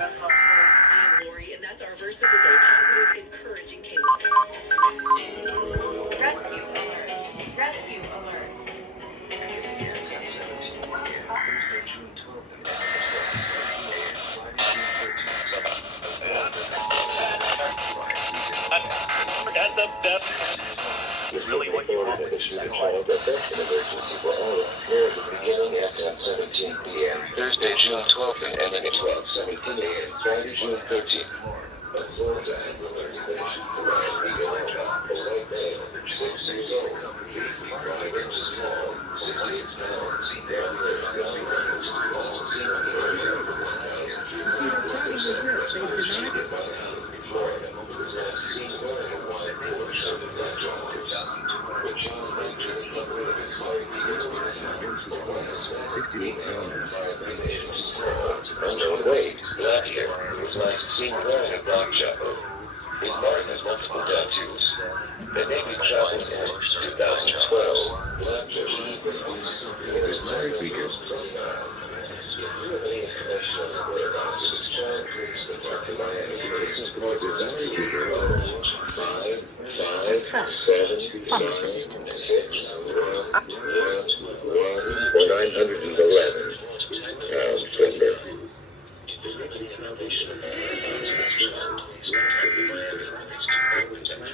I'm Lori, and that's our verse of the day. Positive, encouraging case. Rescue alert. Rescue alert. Thursday, June 12th and 17 a.m. Friday, June 13th. At the best. Really what you want. Emergency for all beginning at 17 p.m. Thursday, June 12th and ending at 12:17 a.m. Friday, June 13th. Unknown weight, black hair, was last seen wearing a black jacket. His mark has multiple tattoos. The Navy traveled in 2012. Black his married because They're fast, fungus resistant. 911 pound timber.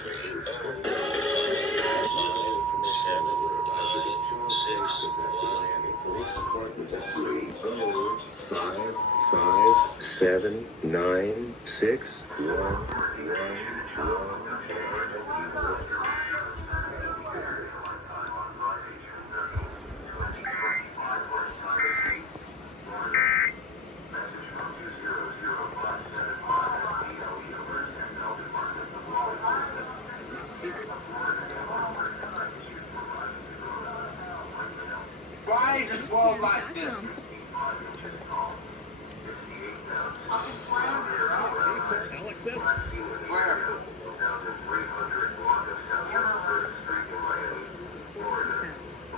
Five, 7, 9, 6, 1. Why is it 12 like this? Alex says. Where?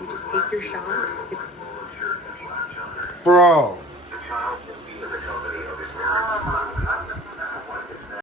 You just take your shots. Bro.